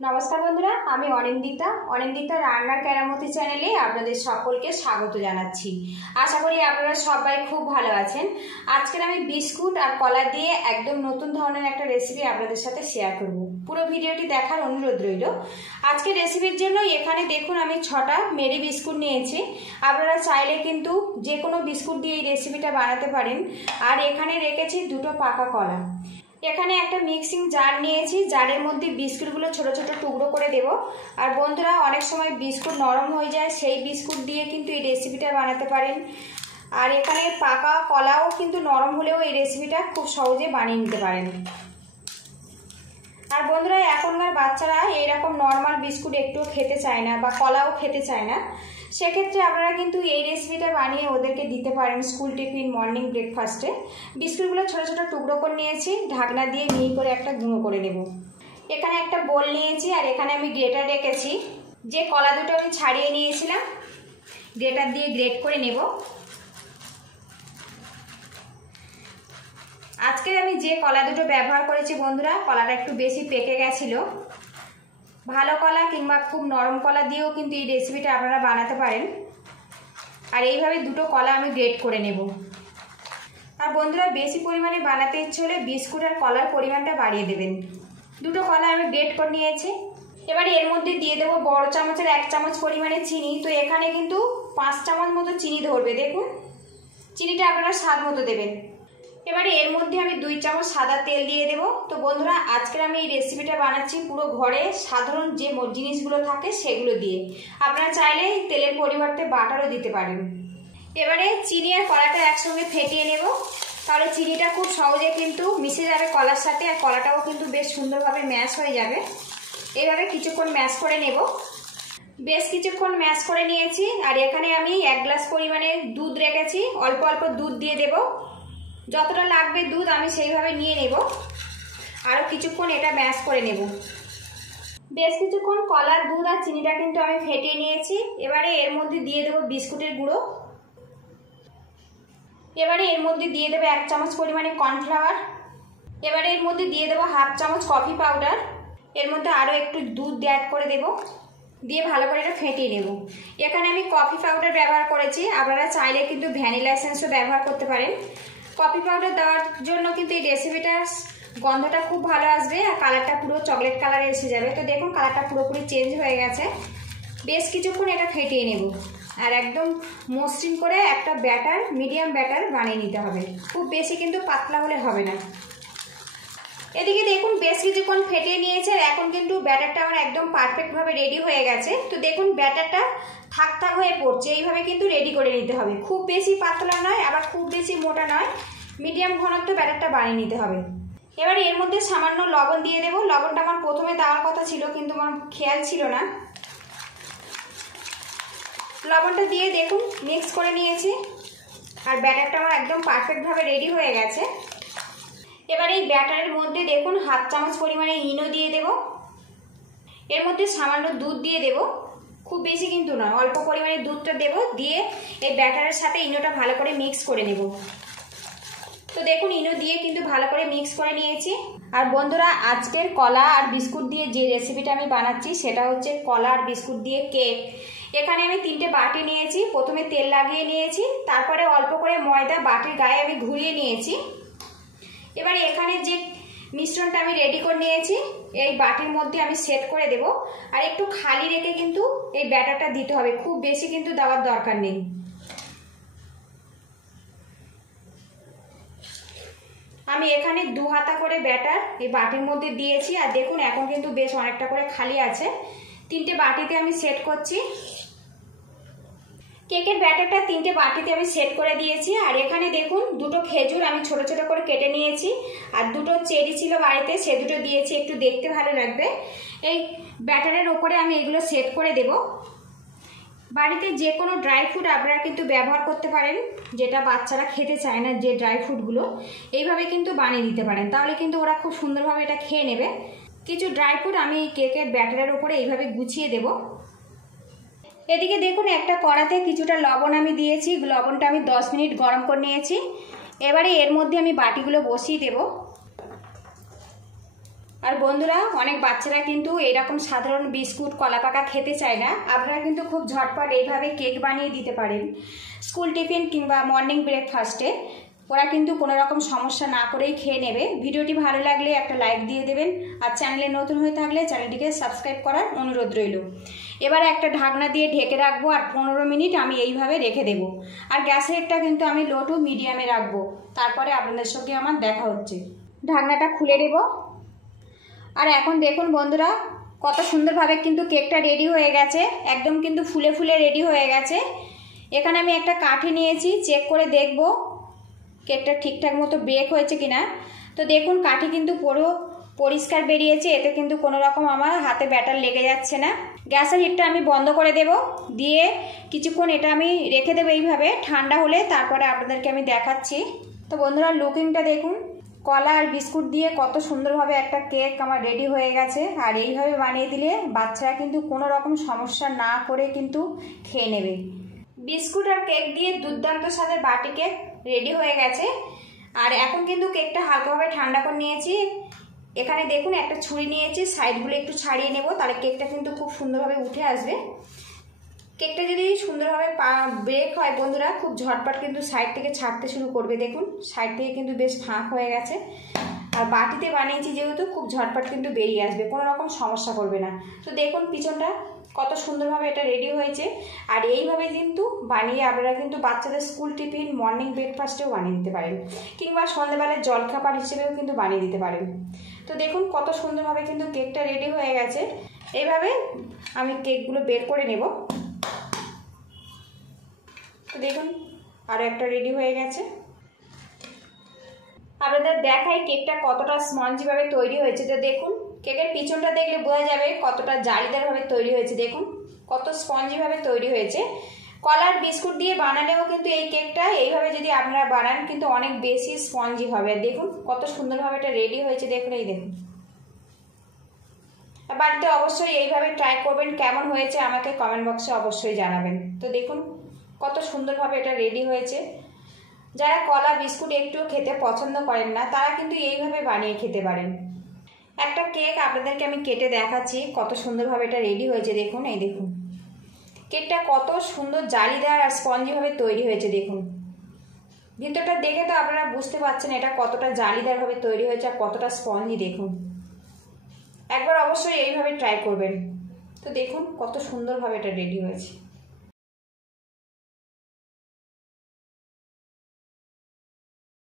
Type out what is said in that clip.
নমস্কার বন্ধুরা, আমি অনিন্দিতা রান্নার কেরামতি চ্যানেলে আপনাদের সকলকে স্বাগত জানাচ্ছি। আশা করি আপনারা সবাই খুব ভালো আছেন। আজকের আমি বিস্কুট আর কলা দিয়ে একদম নতুন ধরনের একটা রেসিপি আপনাদের সাথে শেয়ার করব। পুরো ভিডিওটি দেখার অনুরোধ রইল। আজকের রেসিপির জন্য এখানে দেখুন আমি 6টা মেরি বিস্কুট নিয়েছি। আপনারা চাইলে কিন্তু যে কোনো বিস্কুট দিয়ে এই রেসিপিটা বানাতে পারেন। আর এখানে রেখেছি 2টো পাকা কলা। এখানে একটা মিক্সিং জার নিয়েছি, জারের মধ্যে বিস্কুটগুলো ছোট ছোট টুকরো করে দেব। আর বন্ধুরা, অনেক সময় বিস্কুট নরম হয়ে যায়, সেই বিস্কুট দিয়ে কিন্তু এই রেসিপিটা বানাতে পারেন। আর এখানে পাকা কলাও কিন্তু নরম হলেও এই রেসিপিটা খুব সহজে বানিয়ে নিতে পারেন। আর বন্ধুরা, এখনকার বাচ্চারা এইরকম নর্মাল বিস্কুট একটু খেতে চায় না বা কলাও খেতে চায় না। সেক্ষেত্রে আপনারা কিন্তু এই রেসিপিটা বানিয়ে ওদেরকে দিতে পারেন স্কুল টিফিন, মর্নিং ব্রেকফাস্টে। বিস্কুটগুলো ছোটো ছোটো টুকরো করে নিয়েছি, ঢাকনা দিয়ে মিহি করে একটা গুঁড়ো করে নেব। এখানে একটা বোল নিয়েছি আর এখানে আমি গ্রেটার রেখেছি। যে কলা দুটো আমি ছাড়িয়ে নিয়েছিলাম, গ্রেটার দিয়ে গ্রেট করে নেব। আজকে আমি যে কলা দুটো ব্যবহার করেছি বন্ধুরা, কলাটা একটু বেশি পেকে গেছিলো। ভালো কলা কিংবা খুব নরম কলা দিয়েও কিন্তু এই রেসিপিটা আপনারা বানাতে পারেন। আর এইভাবে দুটো কলা আমি গ্রেট করে নেব। আর বন্ধুরা, বেশি পরিমাণে বানাতে ইচ্ছে হলে বিস্কুট আর কলার পরিমাণটা বাড়িয়ে দেবেন। দুটো কলা আমি গ্রেট করে নিয়েছি। এবারে এর মধ্যে দিয়ে দেবো বড় চামচের 1 চামচ পরিমাণে চিনি। তো এখানে কিন্তু 5 চামচ মতো চিনি ধরবে। দেখুন, চিনিটা আপনারা স্বাদ মতো দেবেন। এবারে এর মধ্যে আমি 2 চামচ সাদা তেল দিয়ে দেব। তো বন্ধুরা, আজকের আমি এই রেসিপিটা বানাচ্ছি পুরো ঘরে সাধারণ যে জিনিসগুলো থাকে সেগুলো দিয়ে। আপনারা চাইলে তেলের পরিবর্তে বাটারও দিতে পারেন। এবারে চিনি আর কলাটা একসঙ্গে ফেটিয়ে নেব, তাহলে চিনিটা খুব সহজে কিন্তু মিশে যাবে কলার সাথে, আর কলাটাও কিন্তু বেশ সুন্দরভাবে ম্যাশ হয়ে যাবে। এইভাবে কিছুক্ষণ ম্যাশ করে নেব। বেশ কিছুক্ষণ ম্যাশ করে নিয়েছি। আর এখানে আমি 1 গ্লাস পরিমাণে দুধ রেখেছি, অল্প অল্প দুধ দিয়ে দেব। যতটা লাগবে দুধ আমি সেইভাবে নিয়ে নেব। আরও কিছুক্ষণ এটা ম্যাশ করে নেব। বেশ কিছুক্ষণ কলার দুধ আর চিনিটা কিন্তু আমি ফেটিয়ে নিয়েছি। এবারে এর মধ্যে দিয়ে দেবো বিস্কুটের গুঁড়ো। এবারে এর মধ্যে দিয়ে দেবো 1 চামচ পরিমাণে কর্নফ্লাওয়ার। এবারে এর মধ্যে দিয়ে দেবো 1/2 চামচ কফি পাউডার। এর মধ্যে আরও একটু দুধ অ্যাড করে দেব, দিয়ে ভালো করে এটা ফেটিয়ে নেব। এখানে আমি কফি পাউডার ব্যবহার করেছি, আপনারা চাইলে কিন্তু ভ্যানিলা এসেন্সও ব্যবহার করতে পারেন। কফি পাউডার দেওয়ার জন্য কিন্তু এই রেসিপিটার গন্ধটা খুব ভালো আসবে আর কালারটা পুরো চকলেট কালারে এসে যাবে। তো দেখুন, কালারটা পুরোপুরি চেঞ্জ হয়ে গেছে। বেশ কিছুক্ষণ এটা ফেটিয়ে নেব আর একদম মসৃণ করে একটা ব্যাটার, মিডিয়াম ব্যাটার বানিয়ে নিতে হবে। খুব বেশি কিন্তু পাতলা হলে হবে না। এদিকে দেখুন, বেশ কিছুক্ষণ ফেটিয়ে নিয়েছে। এখন কিন্তু ব্যাটারটা আমার একদম পারফেক্টভাবে রেডি হয়ে গেছে। তো দেখুন, ব্যাটারটা থাক থাক হয়ে পড়ছে। এইভাবে কিন্তু রেডি করে নিতে হবে। খুব বেশি পাতলা নয়, আবার খুব বেশি মোটা নয়, মিডিয়াম ঘনত্ব ব্যাটারটা বানিয়ে নিতে হবে। এবার এর মধ্যে সামান্য লবণ দিয়ে দেব। লবণটা আমার প্রথমে দেওয়ার কথা ছিল, কিন্তু আমার খেয়াল ছিল না। লবণটা দিয়ে দেখুন মিক্স করে নিয়েছি। আর ব্যাটারটা আমার একদম পারফেক্টভাবে রেডি হয়ে গেছে। এবার এই ব্যাটারের মধ্যে দেখুন 1/2 চামচ পরিমাণে ইনো দিয়ে দেব। এর মধ্যে সামান্য দুধ দিয়ে দেব, খুব বেশি কিন্তু নয়, অল্প পরিমাণে দুধটা দেব। দিয়ে এই ব্যাটারের সাথে ইনোটা ভালো করে মিক্স করে নেব। তো দেখুন, ইনো দিয়ে কিন্তু ভালো করে মিক্স করে নিয়েছি। আর বন্ধুরা, আজকের কলা আর বিস্কুট দিয়ে যে রেসিপিটা আমি বানাচ্ছি সেটা হচ্ছে কলা আর বিস্কুট দিয়ে কেক। এখানে আমি 3টে বাটি নিয়েছি। প্রথমে তেল লাগিয়ে নিয়েছি, তারপরে অল্প করে ময়দা বাটির গায়ে আমি ঘুরিয়ে নিয়েছি। এবারে এখানে যে মিশ্রণটা আমি রেডি করে নিয়েছি এই বাটির মধ্যে আমি সেট করে দেব। আর একটু খালি রেখে কিন্তু এই ব্যাটারটা দিতে হবে, খুব বেশি কিন্তু দেওয়ার দরকার নেই। আমি এখানে 2 হাতা করে ব্যাটার এই বাটির মধ্যে দিয়েছি। আর দেখুন, এখন কিন্তু বেশ অনেকটা করে খালি আছে। 3টে বাটিতে আমি সেট করছি। কেকের ব্যাটারটা 3টে বাটিতে আমি সেট করে দিয়েছি। আর এখানে দেখুন, 2টো খেজুর আমি ছোট ছোট করে কেটে নিয়েছি। আর 2টো চেরি ছিল বাড়িতে, সে দুটো দিয়েছি, একটু দেখতে ভালো লাগবে। এই ব্যাটারের ওপরে আমি এগুলো সেট করে দেব। বাড়িতে যে কোনো ড্রাই ফ্রুট আপনারা কিন্তু ব্যবহার করতে পারেন, যেটা বাচ্চারা খেতে চায় না, যে ড্রাই ফ্রুটগুলো, এইভাবে কিন্তু বানিয়ে দিতে পারেন। তাহলে কিন্তু ওরা খুব সুন্দরভাবে এটা খেয়ে নেবে। কিছু ড্রাই ফ্রুট আমি কেকের ব্যাটারের ওপরে এইভাবে গুছিয়ে দেব। এদিকে দেখুন, একটা কড়াতে কিছুটা লবণ আমি দিয়েছি। লবণটা আমি 10 মিনিট গরম করে নিয়েছি। এবারে এর মধ্যে আমি বাটিগুলো বসিয়ে দেব। আর বন্ধুরা, অনেক বাচ্চারা কিন্তু এরকম সাধারণ বিস্কুট কলা পাকা খেতে চায় না। আপনারা কিন্তু খুব ঝটপট এইভাবে কেক বানিয়ে দিতে পারেন স্কুল টিফিন কিংবা মর্নিং ব্রেকফাস্টে। ওরা কিন্তু কোনো রকম সমস্যা না করেই খেয়ে নেবে। ভিডিওটি ভালো লাগলে একটা লাইক দিয়ে দেবেন, আর চ্যানেলে নতুন হয়ে থাকলে চ্যানেলটিকে সাবস্ক্রাইব করার অনুরোধ রইল। এবারে একটা ঢাকনা দিয়ে ঢেকে রাখবো আর 15 মিনিট আমি এইভাবে রেখে দেব। আর গ্যাসেরটা কিন্তু আমি লো টু মিডিয়ামে রাখবো। তারপরে আপনাদের সঙ্গে আমার দেখা হচ্ছে। ঢাকনাটা খুলে দেব। আর এখন দেখুন বন্ধুরা, কত সুন্দরভাবে কিন্তু কেকটা রেডি হয়ে গেছে, একদম কিন্তু ফুলে ফুলে রেডি হয়ে গেছে। এখানে আমি একটা কাঠি নিয়েছি, চেক করে দেখব কেকটা ঠিকঠাক মতো বেক হয়েছে কিনা। তো দেখুন কাঠি কিন্তু পুরো পরিষ্কার বেরিয়েছে, এতে কিন্তু কোনো রকম আমার হাতে ব্যাটার লেগে যাচ্ছে না। গ্যাসের হিটটা আমি বন্ধ করে দেব, দিয়ে কিছুক্ষণ এটা আমি রেখে দেবো এইভাবে। ঠান্ডা হলে তারপরে আপনাদেরকে আমি দেখাচ্ছি। তো বন্ধুরা, লুকিংটা দেখুন, কলা আর বিস্কুট দিয়ে কত সুন্দরভাবে একটা কেক আমার রেডি হয়ে গেছে। আর এইভাবে বানিয়ে দিলে বাচ্চারা কিন্তু কোনো রকম সমস্যা না করে কিন্তু খেয়ে নেবে। বিস্কুট আর কেক দিয়ে দুর্দান্ত স্বাদের বাটি কেক রেডি হয়ে গেছে। আর এখন কিন্তু কেকটা হালকাভাবে ঠান্ডা করে নিয়েছি। এখানে দেখুন একটা ছুরি নিয়েছি, সাইডগুলো একটু ছাড়িয়ে নেব, তাহলে কেকটা কিন্তু খুব সুন্দরভাবে উঠে আসবে। কেকটা যদি সুন্দরভাবে ব্রেক হয় বন্ধুরা, খুব ঝটপট কিন্তু সাইড থেকে ছাড়তে শুরু করবে। দেখুন সাইড থেকে কিন্তু বেশ ফাঁক হয়ে গেছে। আর বাটিতে বানিয়েছি যেহেতু খুব ঝটপট কিন্তু বেরিয়ে আসবে, কোনো রকম সমস্যা করবে না। তো দেখুন পিছনটা কত সুন্দরভাবে এটা রেডি হয়েছে। আর এইভাবে কিন্তু বানিয়ে আপনারা কিন্তু বাচ্চাদের স্কুল টিফিন মর্নিং ব্রেকফাস্টেও বানিয়ে দিতে পারেন, কিংবা সন্ধ্যেবেলার জলখাবার হিসেবেও কিন্তু বানিয়ে দিতে পারেন। তো দেখুন কত সুন্দরভাবে কিন্তু কেকটা রেডি হয়ে গেছে। এইভাবে আমি কেকগুলো বের করে নেব। তো দেখুন আরও একটা রেডি হয়ে গেছে। আপনাদের দেখাই কেকটা কতটা স্পঞ্জিভাবে তৈরি হয়েছে। তো দেখুন কেকের পিছনটা দেখলে বোঝা যাবে কতটা জালিদারভাবে তৈরি হয়েছে। দেখুন কত স্পঞ্জিভাবে তৈরি হয়েছে। কলার বিস্কুট দিয়ে বানালেও কিন্তু এই কেকটা এইভাবে যদি আপনারা বানান কিন্তু অনেক বেশি স্পঞ্জি হবে। আর দেখুন কত সুন্দরভাবে এটা রেডি হয়েছে। দেখুন এই দেখুন, বাড়িতে অবশ্যই এইভাবে ট্রাই করবেন। কেমন হয়েছে আমাকে কমেন্ট বক্সে অবশ্যই জানাবেন। তো দেখুন কত সুন্দরভাবে এটা রেডি হয়েছে। যারা কলা বিস্কুট একটু খেতে পছন্দ করেন না, তারা কিন্তু এইভাবে বানিয়ে খেতে পারেন। একটা কেক আপনাদেরকে আমি কেটে দেখাচ্ছি কত সুন্দরভাবে এটা রেডি হয়েছে। দেখুন এই দেখুন কেকটা কত সুন্দর জালিদার আর স্পঞ্জিভাবে তৈরি হয়েছে। দেখুন ভিতরটা দেখে তো আপনারা বুঝতে পারছেন এটা কতটা জালিদারভাবে তৈরি হয়েছে আর কতটা স্পঞ্জি। দেখুন একবার অবশ্যই এইভাবে ট্রাই করবেন। তো দেখুন কত সুন্দরভাবে এটা রেডি হয়েছে।